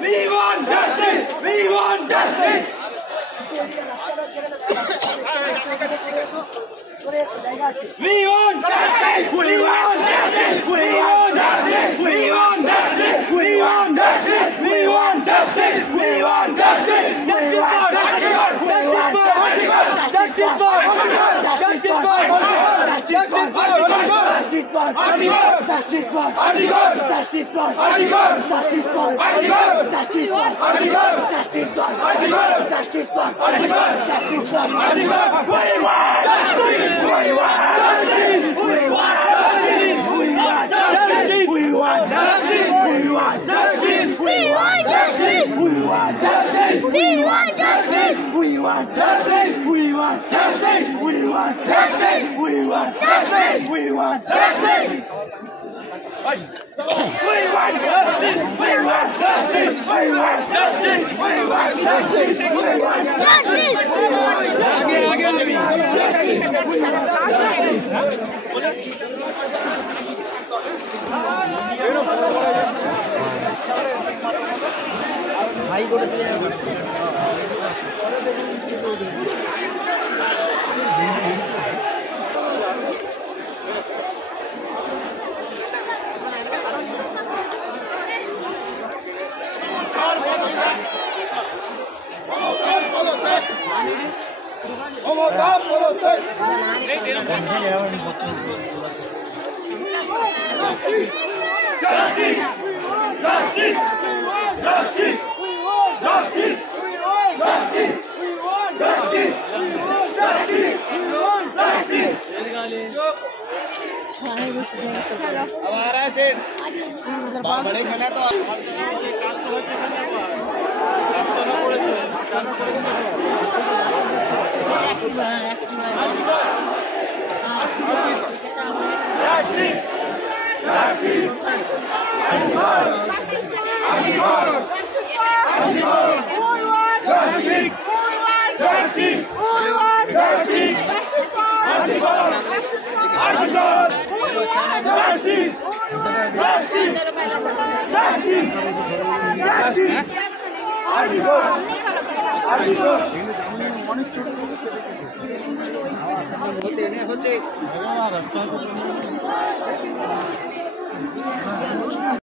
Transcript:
We want justice. We want justice. We want justice. We want justice. We want justice. We want justice. We want justice. We want justice. We want justice. Justice for justice for justice for justice for justice for justice for justice for justice for justice for justice for justice for we want justice. We want justice. We want justice. We want justice. We want justice. We want justice. We want justice. We want justice. We want justice. We want justice. We want justice. We want justice. We want justice. We want justice. We want justice. भाई को हमारा सेठ बड़े खाना तो